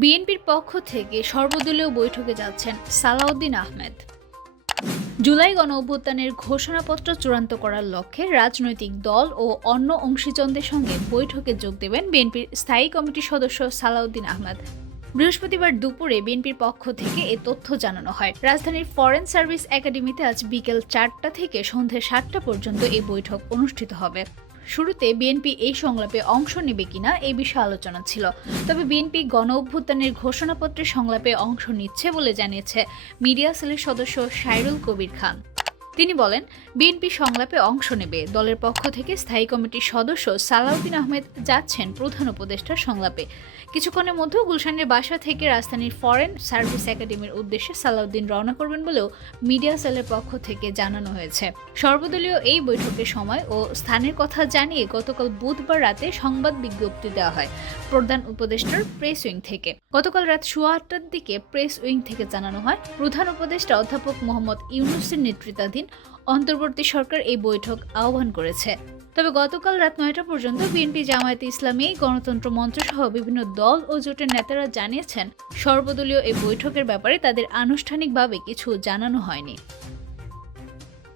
বিএনপির পক্ষ থেকে সর্বদলীয় বৈঠকে যাচ্ছেন সালাউদ্দিন আহমেদ। জুলাই গণ অভ্যুত্থানের ঘোষণাপত্র চূড়ান্ত করার লক্ষ্যে রাজনৈতিক দল ও অন্য অংশীজনদের সঙ্গে বৈঠকে যোগ দেবেন বিএনপির স্থায়ী কমিটির সদস্য সালাউদ্দিন আহমেদ। বৃহস্পতিবার দুপুরে বিএনপির পক্ষ থেকে এ তথ্য জানানো হয়। রাজধানীর ফরেন সার্ভিস একাডেমিতে আজ বিকেল চারটা থেকে সন্ধ্যে সাতটা পর্যন্ত এই বৈঠক অনুষ্ঠিত হবে। শুরুতে বিএনপি এই সংলাপে অংশ নেবে কিনা এই বিষয়ে আলোচনা ছিল। তবে বিএনপি গণ অভ্যুত্থানের ঘোষণাপত্রের সংলাপে অংশ নিচ্ছে বলে জানিয়েছে মিডিয়া সেলের সদস্য সাইরুল কবির খান। তিনি বলেন, বিএনপি সংলাপে অংশ নেবে। দলের পক্ষ থেকে স্থায়ী কমিটির সদস্য সালাউদ্দিন আহমেদ যাচ্ছেন প্রধান উপদেষ্টার সংলাপে। কিছুক্ষণের মধ্যেও গুলশানের বাসা থেকে রাজধানীর ফরেন সার্ভিস একাডেমির উদ্দেশ্যে সালাউদ্দিন রওনা করবেন বলেও মিডিয়া সেলের পক্ষ থেকে জানানো হয়েছে। সর্বদলীয় এই বৈঠকের সময় ও স্থানের কথা জানিয়ে গতকাল বুধবার রাতে সংবাদ বিজ্ঞপ্তি দেওয়া হয় প্রধান উপদেষ্টার প্রেস উইং থেকে। গতকাল রাত সোয়া আটটার দিকে প্রেস উইং থেকে জানানো হয়, প্রধান উপদেষ্টা অধ্যাপক মোহাম্মদ ইউনুসের নেতৃত্বাধীন অন্তর্বর্তী সরকার এই বৈঠক আহ্বান করেছে। তবে গতকাল রাত নয়টা পর্যন্ত বিএনপি জামায়াতে ইসলামী, গণতন্ত্র মঞ্চ সহ বিভিন্ন দল ও জোটের নেতারা জানিয়েছেন, সর্বদলীয় এই বৈঠকের ব্যাপারে তাদের আনুষ্ঠানিকভাবে কিছু জানানো হয়নি।